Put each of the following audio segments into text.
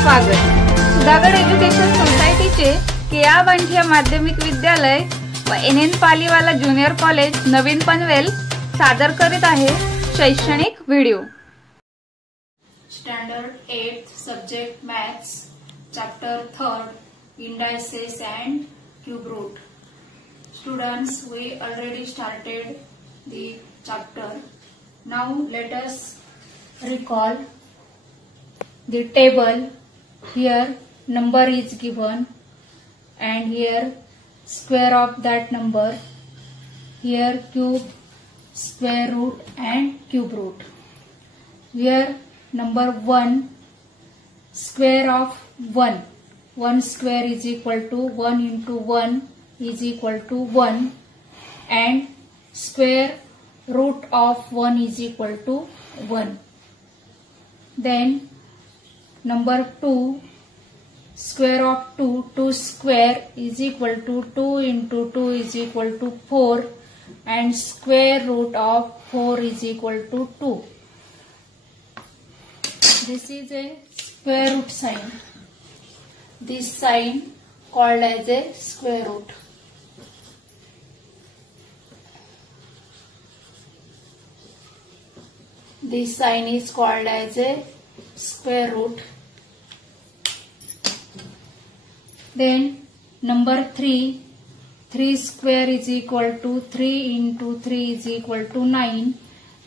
स्वागत। सुधागड एज्युकेशन सोसायटीचे केआ बांठिया माध्यमिक विद्यालय व एनएन पालीवाला ज्युनियर कॉलेज नवीन पनवेल सादर करीत आहे शैक्षणिक video. Standard 8th subject maths chapter 3rd indices and cube root. Students, we already started the chapter. Now let us recall the table. Here number is given and here square of that number, here cube, square root and cube root. Here number 1, square of 1, 1 square is equal to 1 into 1 is equal to 1 and square root of 1 is equal to 1. Then number 2, square of 2, 2 square is equal to 2 into 2 is equal to 4 and square root of 4 is equal to 2. This is a square root sign. This sign called as a square root. This sign is called as a square root. Then number 3, 3 square is equal to 3 into 3 is equal to 9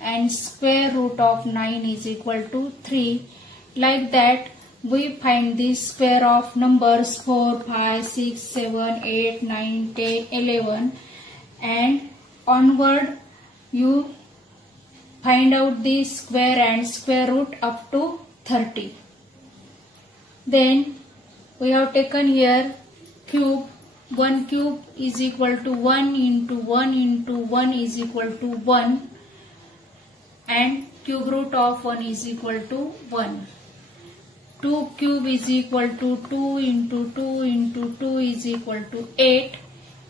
and square root of 9 is equal to 3. Like that we find the square of numbers 4, 5, 6, 7, 8, 9, 10, 11 and onward you find out the square and square root up to 30. Then we have taken here cube. 1 cube is equal to 1 into 1 into 1 is equal to 1 and cube root of 1 is equal to 1. 2 cube is equal to 2 into 2 into 2 is equal to 8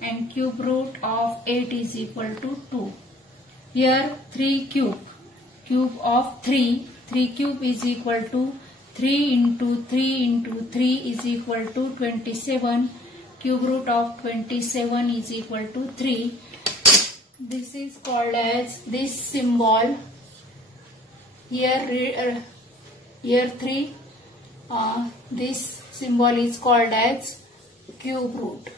and cube root of 8 is equal to 2. Here 3 cube, cube of 3, 3 cube is equal to 3 into 3 into 3 is equal to 27, cube root of 27 is equal to 3. This is called as this symbol. Here 3, this symbol is called as cube root.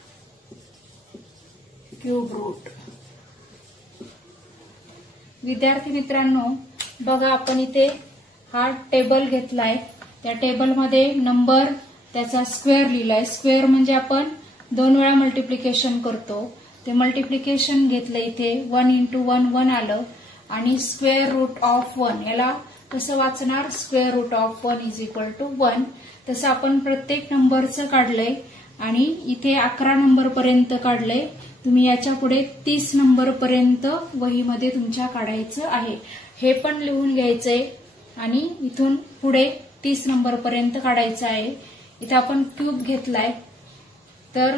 Cube root. विद्यार्थी मित्रांनो, बघा आपण इथे हा टेबल घेतलाय। त्या टेबल मध्ये नंबर त्याचा स्क्वेअर लिहिलाय। स्क्वेअर म्हणजे आपण 2 वेळा मल्टिप्लिकेशन करतो, ते मल्टिप्लिकेशन घेतलं। इथे 1 into 1 1 आलं आणि स्क्वेअर रूट ऑफ 1 याला कसं वाचणार, square root of 1 is equal to 1। तसं आपण प्रत्येक नंबरचं काढलंय आणि इथे 11 नंबर पर्यंत काढलंय। तुम्ही याच्या पुढे 30 नंबर पर्यंत वहीमध्ये तुमच्या काढायचं आहे। हे पण लिहून घ्यायचंय आणि इथून पुढे 30 नंबर पर्यंत काढायचं आहे। इथे आपण क्यूब घेतलाय, तर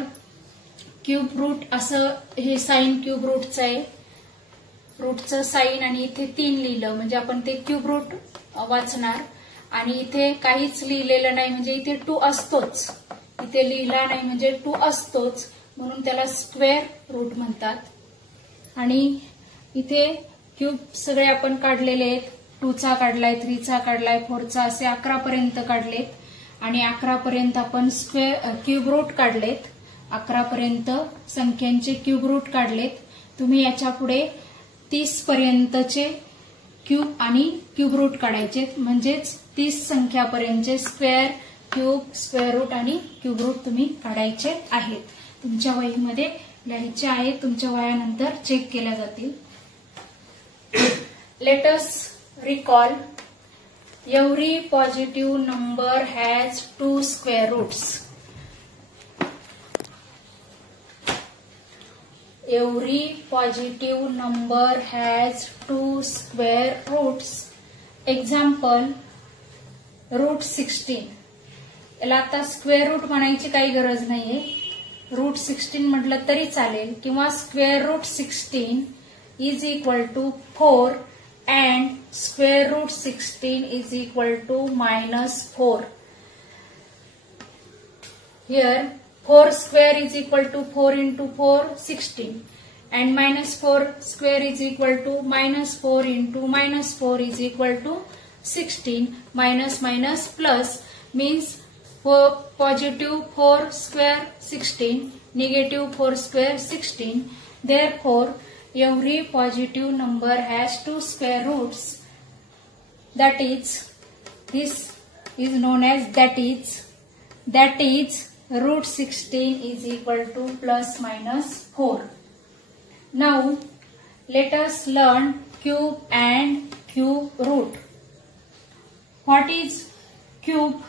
क्यूब रूट असं हे साइन क्यूब रूटचं आहे, रूटचं साइन आणि इथे 3 लिहिलं म्हणजे आपण ते क्यूब रूट वाचणार। आणि इथे काहीच लिहिलेलं नाही म्हणजे इथे 2 असतोच, इथे लिहिला नाही म्हणजे 2 असतोच, म्हणून त्याला स्क्वेअर रूट म्हणतात। आणि इथे क्यूब सगळे आपण काढलेले आहेत। 2 चा काढलाय, 3 चा काढलाय, 4 चा, असे 11 पर्यंत काढलेत आणि 11 पर्यंत आपण क्यूब रूट काढलेत। 11 पर्यंत संख्यांचे क्यूब रूट काढलेत। तुम्ही याच्या पुढे 30 पर्यंतचे क्यूब आणि क्यूब रूट काढायचे, म्हणजेच 30 संख्यापर्यंतचे स्क्वेअर, क्यूब, स्क्वेअर रूट आणि क्यूब रूट तुम्ही काढायचे आहेत। तुमच्या वहीमध्ये लिहायचे आहेत, तुमच्या वह्यानंतर चेक केल्या जातील। Let us recall. Every positive number has 2 square roots. Every positive number has 2 square roots. Example, root 16. याला आता स्क्वेअर रूट म्हणायची काही गरज नाहीये, रूट 16 म्हटलं तरी चालेल, किंवा square root 16 is equal to 4 and square root 16 is equal to -4. Here 4 square is equal to 4 into 4, 16. And minus 4 square is equal to minus 4 into minus 4 is equal to 16. Minus minus plus means positive 4 square 16, negative 4 square 16. Therefore, every positive number has two square roots. That is, this is known as that is root 16 is equal to plus minus 4. Now, let us learn cube and cube root. What is cube?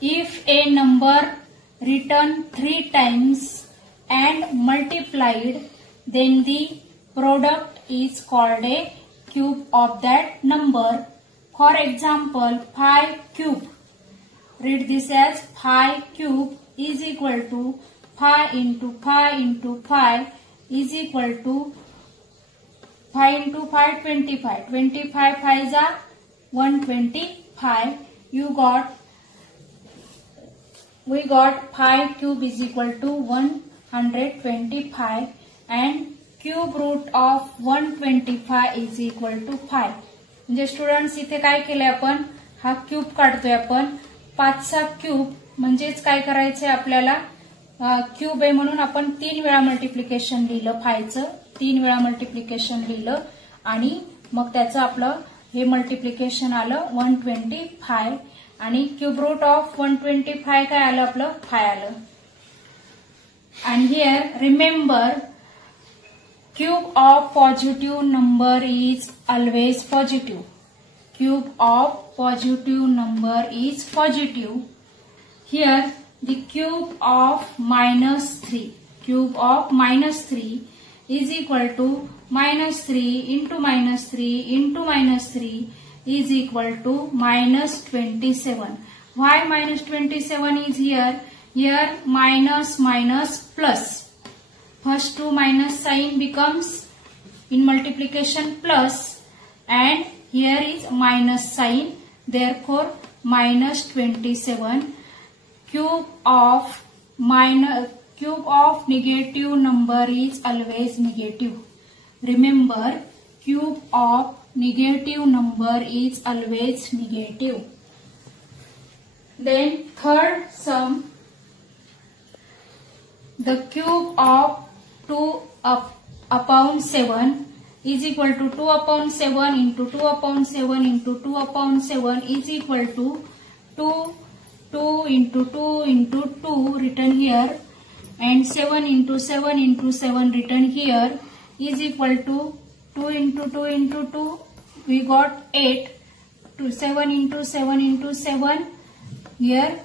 If a number written 3 times and multiplied, then the product is called a cube of that number. For example, 5 cube. Read this as 5 cube is equal to 5 into 5 into 5 is equal to 5 into 5, 25. 25 5s are 125. We got 5 cube is equal to 125 and cube root of 125 is equal to 5. म्हणजे स्टुडंट्स इथे काय केले आपण हा क्यूब काढतोय आपण 5चा क्यूब म्हणजेच काय करायचंय आपल्याला क्यूब आहे म्हणून आपण 3 वेळा मल्टिप्लिकेशन लिहिलं 5चं 3 वेळा मल्टिप्लिकेशन लिहिलं आणि मग त्याचं आपलं हे मल्टिप्लिकेशन आलं 125 आणि क्यूब रूट ऑफ 125 काय आलं आपलं 5 आलं. And here remember cube of positive number is always positive. Cube of positive number is positive. Here the cube of minus 3. Cube of minus 3 is equal to minus 3 into minus 3 into minus 3 is equal to minus 27. Why minus 27 is here? Here minus minus plus. First two minus sign becomes in multiplication plus and here is minus sign. Therefore minus 27. Cube of negative number is always negative. Remember, cube of negative number is always negative. Then third sum, the cube of 2 upon 7 is equal to 2 upon 7 into 2 upon 7 into 2 upon 7 is equal to 2 into 2 into 2 written here and 7 into 7 into 7 written here is equal to 2 into 2 into 2. We got 8. To 7 into 7 into 7 here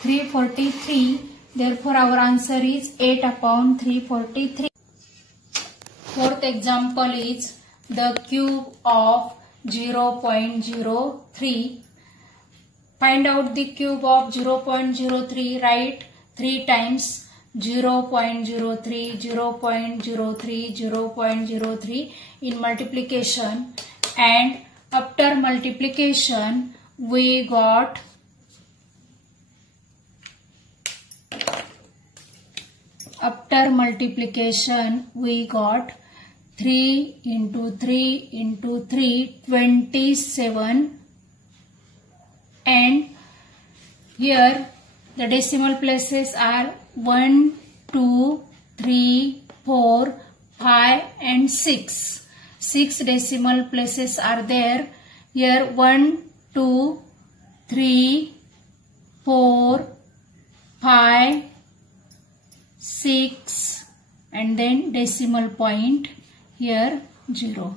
343. Therefore our answer is 8 upon 343. Fourth example is the cube of 0.03. Find out the cube of 0.03. Write 3 times 0.03, 0.03, 0.03 in multiplication, and after multiplication we got 3 into 3 into 3, 27, and here the decimal places are 1, 2, 3, 4, 5 and 6. 6 decimal places are there. Here 1, 2, 3, 4, 5, 6 and then decimal point here 0.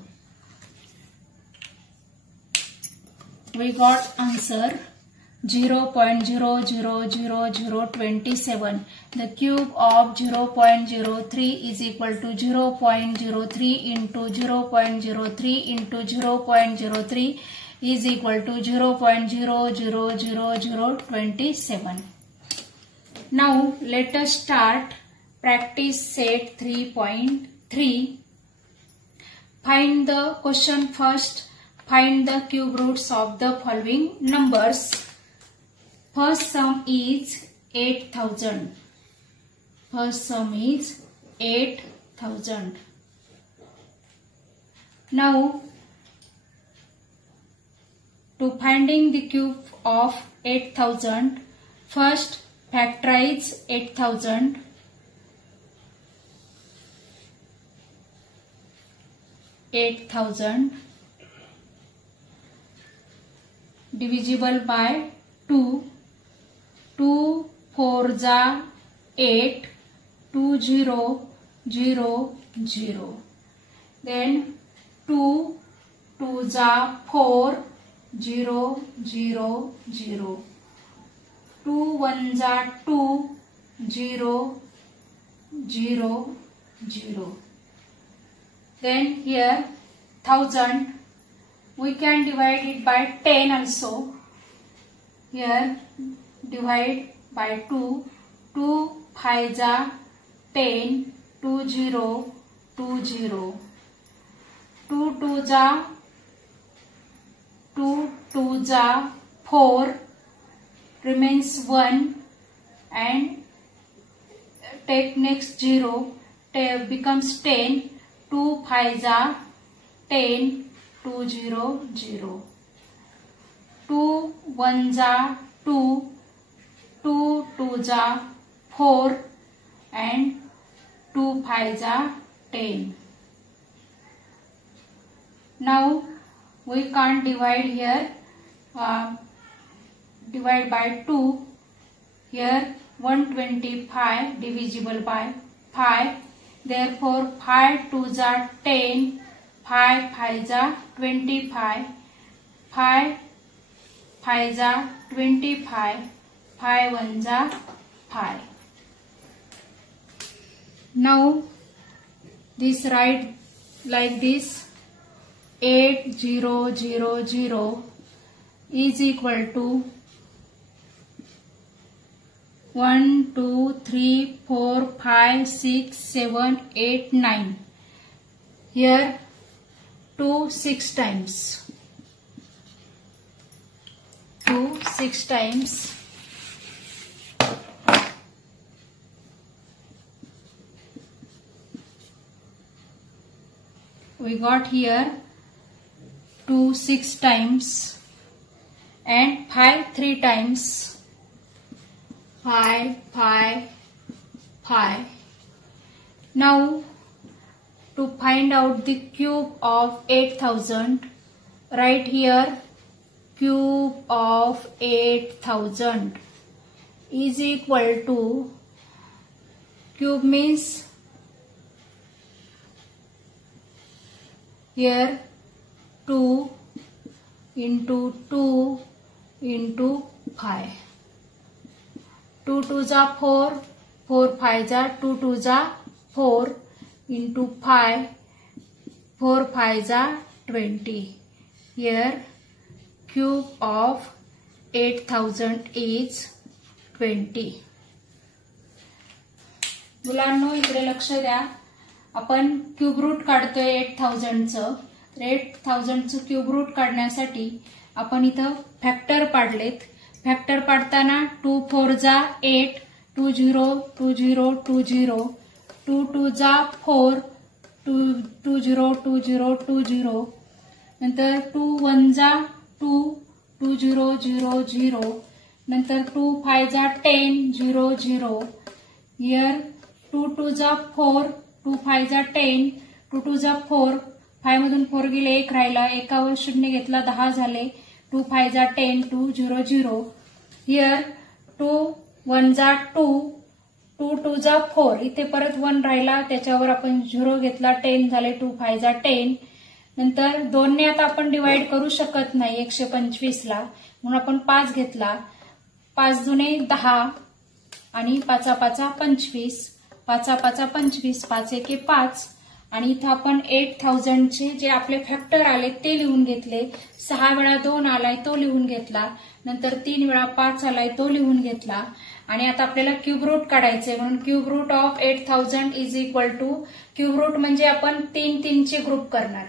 We got answer 0.00027. The cube of 0.03 is equal to 0.03 into 0.03 into 0.03 is equal to 0.00027. Now let us start practice set 3.3. Find the question first. Find the cube roots of the following numbers. First sum is 8,000. First sum is 8,000. Now, to finding the cube of 8,000, first factorize 8,000. Divisible by 2. 2 4 जा 8, 2 0 0 0. Then 2 2 जा 4, 0 0 0. 2 1 जा 2, 0 0 0. Then here 1000, we can divide it by 10 also. Here divide by 2. 2 5 जा 10, 2 0 2 0. 2 2 जा 2, 2 जा 4, remains 1, and take next 0, becomes 10. 2 5 जा 10, 2 0 0. 2 1 जा 2, 2 2 जा 4, and 2 5 जा 10. Now we can't divide here, divide by 2. Here 125 divisible by 5. Therefore 5 2 जा 10, 5 5 जा 25, 5 5 जा 25, 5 1 जा 5. Now this write like this: 8000 is equal to 1 2 3 4 5 6 7 8 9. Here 2 6 times. 2 6 times. We got here 2 6 times, and 5 3 times. 5 5 5. Now to find out the cube of 8,000, write here cube of 8,000 is equal to, cube means here 2 into 2 into 5. 2 2 जा 4, 4 5 जा 2 2 जा 4 into 5, 4 5 जा 20. Here cube of 8,000 is 20. मुलांनो इकडे लक्ष द्या, आपण cube root काढतोय 8,000चं. 8,000चं क्यूब रूट काढण्यासाठी आपण इथं फॅक्टर पाडलेत. फॅक्टर पाडताना 2 4 जा 8, 2 0 2 0 2 0, 2 2 जा 4, 2 0 2 0 2 0. नंतर 2 1 जा 2, 2 0 0 0. नंतर 2 5 जा 10 0 0. Here 2 2 जा 4, 2 5 जा 10, 2 2 जा 4, 5 मधून 4 गेले 1 राहिला, एकावर शून्य घेतला 10 झाले. 2 5 जा 10, 2 0 0. Here 2 1 जा 2, 2 2 जा 4, इथे परत 1 राहिला, त्याच्यावर आपण 0 घेतला, 10 झाले. 2 5 जा 10. नंतर 2 ने आता आपण डिवाइड करू शकत नाही 125 ला, म्हणून आपण 5 घेतला. 5 दुने 10 आणि 5 5 25, 5 5 25, 5 1 5. आणि इथं आपण 8,000 चे जे आपले फॅक्टर आले ते लिहून घेतले. 6 वेळा 2 आलाय तो लिहून घेतला. नंतर 3 वेळा 5 आलाय तो लिहून घेतला. आणि आता आपल्याला क्यूब रूट काढायचंय, म्हणून cube root of 8,000 is equal to, cube root म्हणजे आपण 3 3 चे ग्रुप करणार.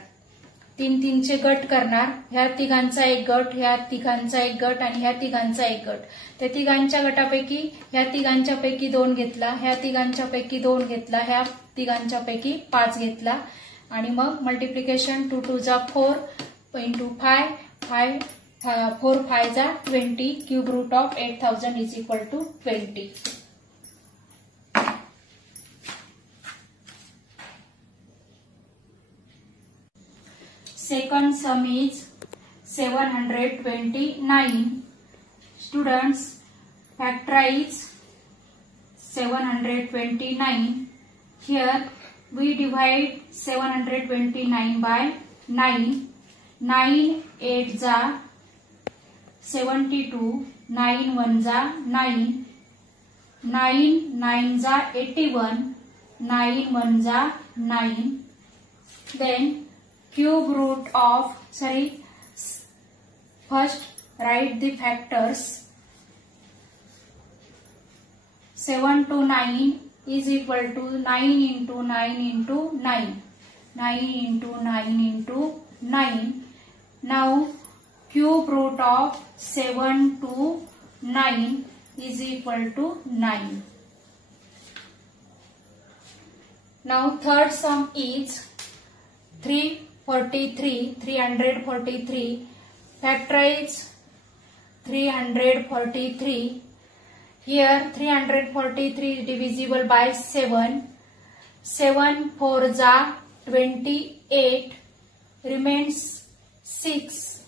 तीन तीनचे गट करणार. ह्या तिघांचा एक गट, ह्या तिघांचा एक गट आणि ह्या तिघांचा एक गट. त्या तिघांच्या गटापैकी ह्या तिघांच्या पैकी 2 घेतला, ह्या तिघांच्या पैकी 2 घेतला, ह्या तिघांच्या पैकी 5 घेतला आणि मग मल्टिप्लिकेशन 2 2 जा 4 इंटू 5, 4 5 जा 20, cube root of 8000 is equal to 20. Second sum is 729. Students, factorize 729. Here we divide 729 by 9. 9 8 जा 72, 9 1 जा 9, 9 9 जा 81, 9 1 जा 9. Then cube root of, first write the factors. 7 to 9 is equal to 9 into 9 into 9. 9 into 9 into 9. Now cube root of 7 to 9 is equal to 9. Now third sum is 343. Factorize 343. Here 343 is divisible by 7. 7 4 जा 28, remains 6,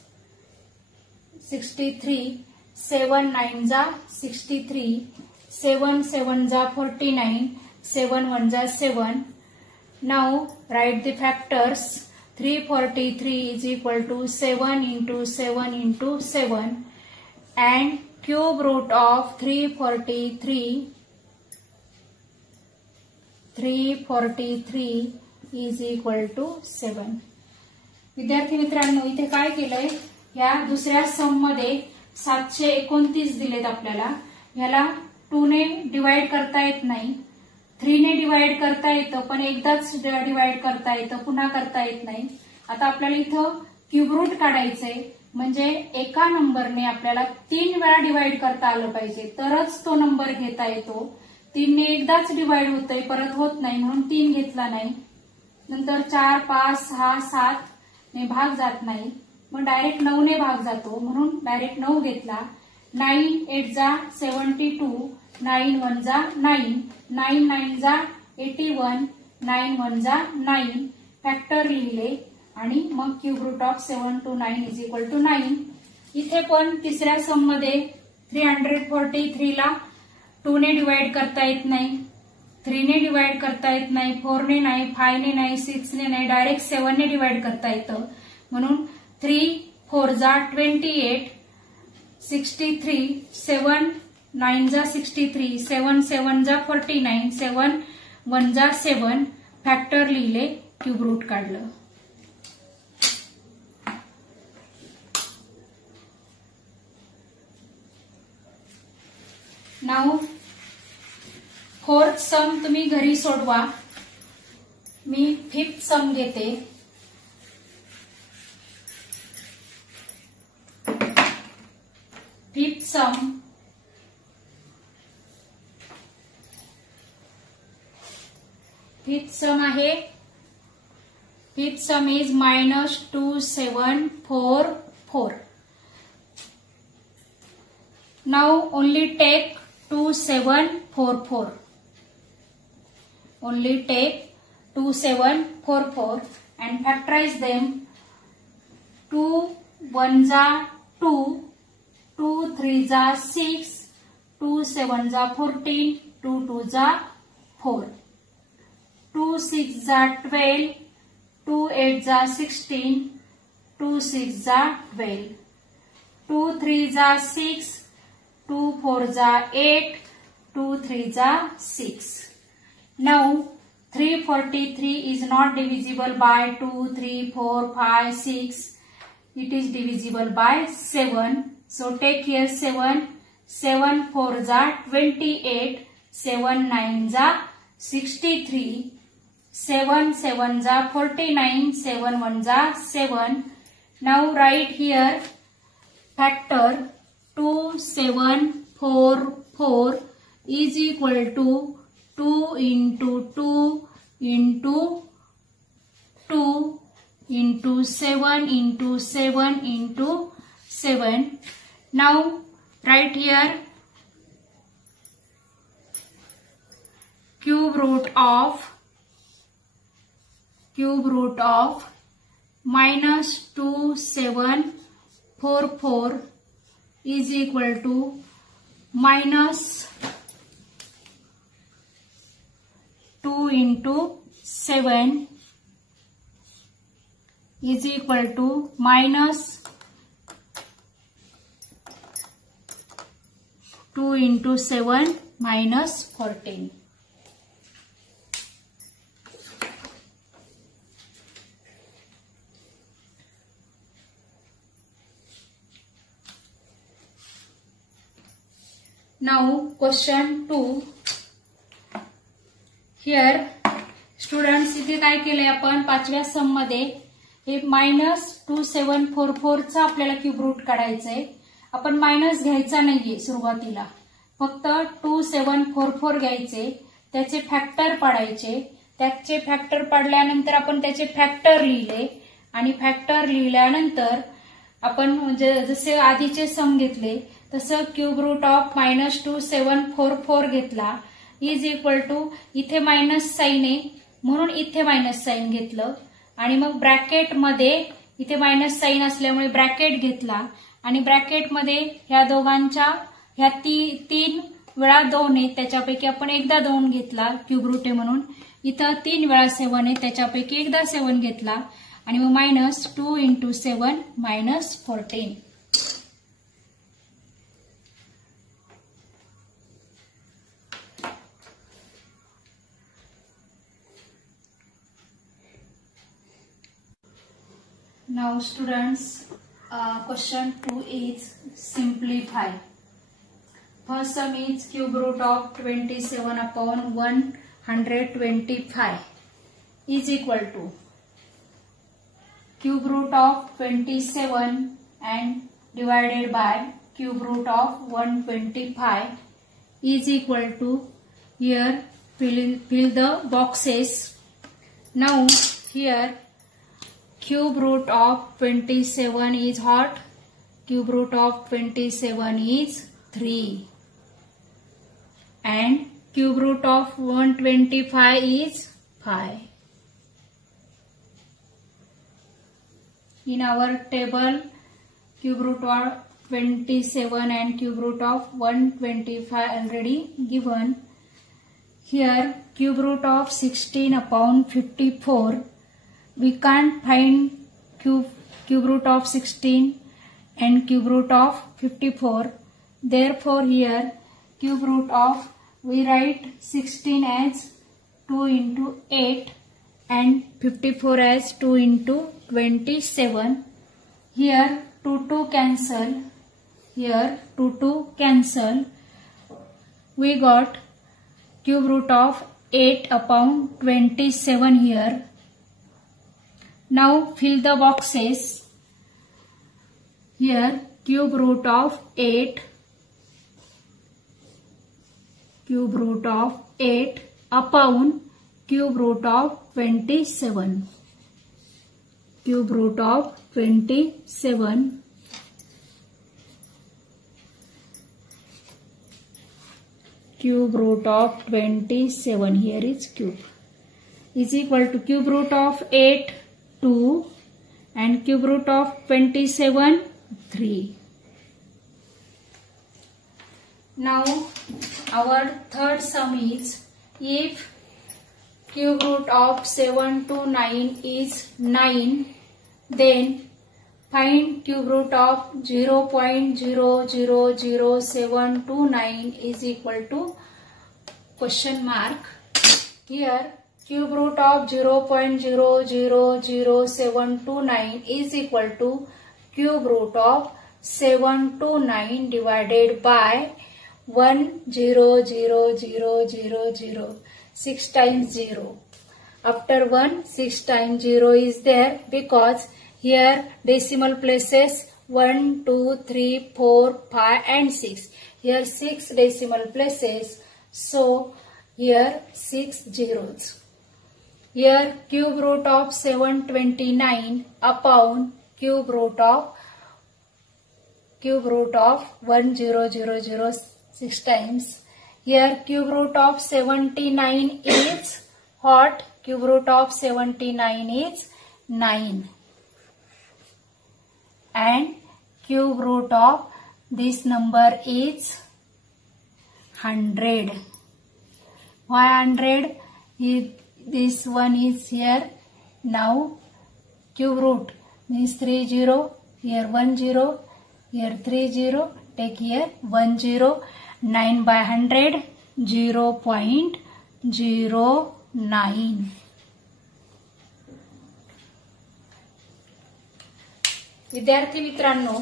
63. 7 9 जा 63, 7 7 जा 49, 7 1 जा 7. Now write the factors. 343 is equal to 7 into 7 into 7 and cube root of 343 is equal to 7. विद्यार्थी मित्रांनो, इथे काय केलंय, या दुसऱ्या सम मध्ये 729 दिलेत आपल्याला. ह्याला 2 ने डिवाइड करता येत नाही, 3 ने डिवाइड करता येतं पण एकदाच डिवाइड करता येतं, पुन्हा करता येत नाही. आता आपल्याला इथं क्यूब रूट काढायचंय, म्हणजे एका नंबरने आपल्याला 3 वेळा डिवाइड करता आलं पाहिजे तरच तो नंबर घेता येतो. 3 ने एकदाच डिवाइड होतंय, परत होत नाही म्हणून 3 घेतला नाही. नंतर 4 5 6 7 ने भाग जात नाही, मग डायरेक्ट 9 ने भाग जातो म्हणून डायरेक्ट 9 घेतला. 9 8 जा 72, 9 1 जा 9, 9 9 जा 81, 9 1 जा 9. फॅक्टर लिहिले आणि मग cube root of 7 to 9 is equal to 9. इथे पण तिसऱ्या सम मध्ये 343 ला 2 ने डिवाइड करता येत नाही, 3 ने डिवाइड करता येत नाही, 4 ने नाही, 5 ने नाही, 6 ने नाही, डायरेक्ट 7 ने डिवाइड करता येतं. म्हणून 3 4 जा 28, 63, 7 9 जा 63, 7 7 जा 49, 7 1 जा 7. फॅक्टर लिहिले, क्यूब रूट काढलं. नाउ फोर्थ सम तुम्ही घरी सोडवा. मी फिफ्थ सम घेते. फिफ्थ सम आहे. फिफ्थ सम इज -2744. Now only take 2744. Only take 2744 and factorize them. 2 1 जा 2, 2 3 जा 6, 2 7 जा 14, 2 2 जा 4, 2 6 जा 12, 2 8 जा 16, 2 6 जा 12, 2 3 जा 6, 2 4 जा 8, 2 3 जा 6. Now 343 is not divisible by 2, 3, 4, 5, 6. It is divisible by 7. So take here 7. 7 4 जा 28, 7 9 जा 63, 7 7 जा 49, 7 1 जा 7. Now write here factor 2 7 4 4 is equal to 2 into 2 into 2 into 7 into 7 into 7. Now write here cube root of minus 2 7 4 4 is equal to minus 2 into 7 is equal to minus 2 into 7 minus 14. Now question 2. Here students इथे काय केलंय आपण पाचव्या सम मध्ये हे -2744 चा आपल्याला क्यूब रूट काढायचंय. आपण मायनस घ्यायचा नाहीये सुरुवातीला, फक्त 2744 घ्यायचे, त्याचे फॅक्टर पाडायचे. त्याचे फॅक्टर पाडल्यानंतर आपण त्याचे फॅक्टर लिहिले आणि फॅक्टर लिहिल्यानंतर आपण जसे आधीचे सम घेतले तसं क्यूब रूट ऑफ -2744 घेतला इज इक्वल टू इथे मायनस साइन आहे म्हणून इथे मायनस साइन घेतलं आणि मग ब्रॅकेट मध्ये इथे मायनस साइन असल्यामुळे ब्रॅकेट घेतला आणि ब्रॅकेट मध्ये ह्या दोघांच्या ह्या 3 वेळा 2 आहे त्याच्यापैकी आपण एकदा 2 घेतला क्यूब रूट आहे म्हणून. इथं 3 वेळा 7 आहे त्याच्यापैकी एकदा 7 घेतला आणि मग -2 into 7 -14. Now students, question 2 is simplify. First sum is cube root of 27 upon 125 is equal to cube root of 27 and divided by cube root of 125 is equal to, here fill the boxes. Now here cube root of 27 is what? Cube root of 27 is 3 and cube root of 125 is 5. In our table, cube root of 27 and cube root of 125 already given. Here cube root of 16 upon 54. We can't find cube root of 16 and cube root of 54. Therefore here cube root of, we write 16 as 2 into 8 and 54 as 2 into 27. Here 2 cancel. Here 2 cancel. We got cube root of 8 upon 27 here. Now fill the boxes. Here cube root of 8 upon cube root of 27. Cube root of 27 cube root of 27, here is cube, is equal to cube root of 8 2 and cube root of 27 3. Now our third sum is, if cube root of 7 to 9 is 9, then find cube root of 0.00079 is equal to question mark. Here cube root of 0.00079 is equal to cube root of 7 to 9 divided by 1 0 0 0 0 0, 6 times 0. after 1 6 times 0 is there because here decimal places 1 2 3 4 5 and 6. Here 6 decimal places, so here 6 zeros. Here cube root of 729 upon cube root of 1000 6 times. Here cube root of 79 is what? Cube root of 79 is 9 and cube root of this number is 100. Why 100? This one is here. Now cube root means 30, here 10, here 30, take here 10, 9 by 100, 0.09. विद्यार्थी मित्रांनो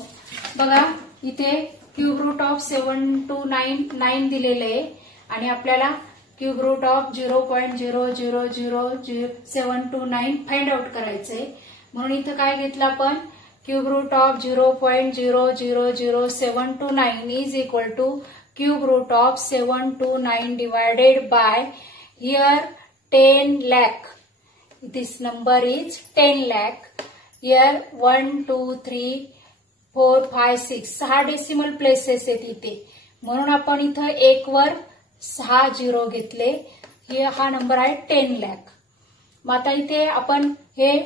बघा इथे cube root of 729 दिलेले आहे आणि आपल्याला cube root of 0.0000729 find out करायचंय. म्हणून इथं काय घेतलं आपण cube root of 0.0000729 is equal to cube root of 729 divided by here 10 lakh. This number is 10 lakh. Here 1 2 3 4 5 6 6 decimal places आहेत इथे, म्हणून आपण इथं 1 वर 6 झिरो घेतले. हा नंबर आहे 10 lakh. मग आता इथे आपण हे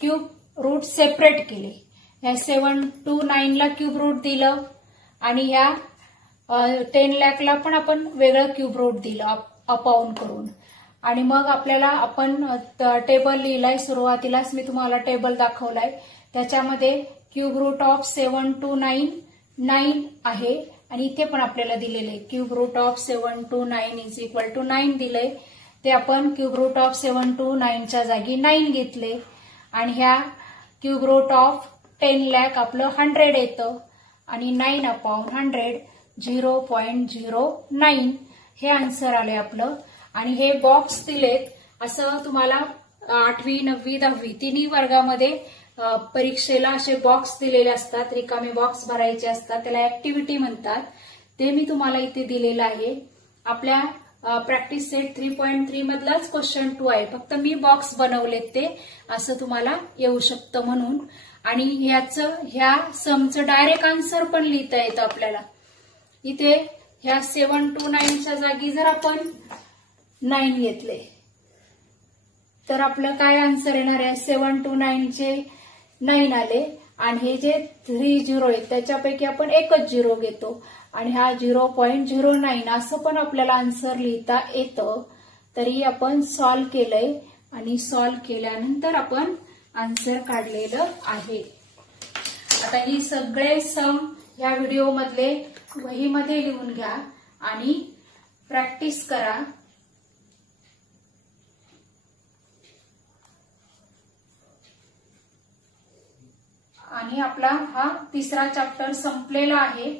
क्यूब रूट सेपरेट केले. या 729 ला क्यूब रूट दिलं आणि ह्या 10 lakh ला पण आपण वेगळं क्यूब रूट दिलं अपॉन करून. आणि मग आपल्याला आपण टेबल लिहिलाय. सुरुवातीलाच मी तुम्हाला टेबल दाखवलाय. त्याच्यामध्ये क्यूब रूट ऑफ 729 9 आहे आणि इथे पण आपल्याला दिलेले cube root of 729 is equal to 9 दिलंय. ते आपण क्यूब रूट ऑफ 729च्या जागी 9 घेतले आणि ह्या क्यूब रूट ऑफ 10 lakh आपलं 100 येतं आणि 9 अपॉन 100 0.09 हे आन्सर आले आपलं. आणि हे बॉक्स दिलेत असं तुम्हाला 8वी 9वी 10वी तिन्ही वर्गामध्ये परीक्षेला असे बॉक्स दिलेले असतात. रिकामे बॉक्स भरायचे असतात, त्याला ऍक्टिव्हिटी म्हणतात. ते मी तुम्हाला इथे दिलेलं आहे. आपल्या प्रॅक्टिस सेट 3.3 मधलाच क्वेश्चन 2 आहे, फक्त मी बॉक्स बनवलेत ते असं तुम्हाला येऊ शकतं म्हणून. आणि ह्या समचं डायरेक्ट आन्सर पण लिहिता येतं आपल्याला. इथे ह्या 729च्या जागी जर आपण 9 घेतले तर आपलं काय आन्सर येणार आहे? 729चे 9 आले आणि हे जे 3 झिरो आहेत त्याच्यापैकी आपण एकच झिरो घेतो आणि हा 0.09 असं पण आपल्याला आन्सर लिहिता येतं. तरी आपण सॉल्व्ह केलंय आणि सॉल्व्ह केल्यानंतर आपण आन्सर काढलेलं आहे. आता ही सगळे सम या व्हिडिओ मधले वहीमध्ये लिहून घ्या आणि प्रॅक्टिस करा. आणि आपला हा तिसरा चॅप्टर संपलेला आहे.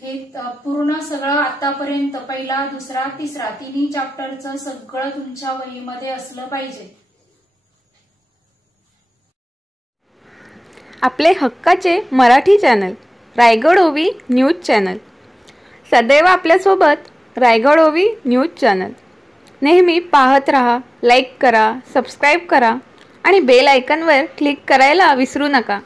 हे पूर्ण सगळं आतापर्यंत पहिला दुसरा तिसरा तिन्ही चॅप्टरचं सगळं तुमच्या वहीमध्ये असलं पाहिजे. आपले हक्काचे मराठी चॅनल रायगड ओवी न्यूज चॅनल सदैव आपल्यासोबत. रायगड ओवी न्यूज चॅनल नेहमी पाहत रहा, लाईक करा, सबस्क्राईब करा आणि बेल आयकॉनवर क्लिक करायला विसरू नका.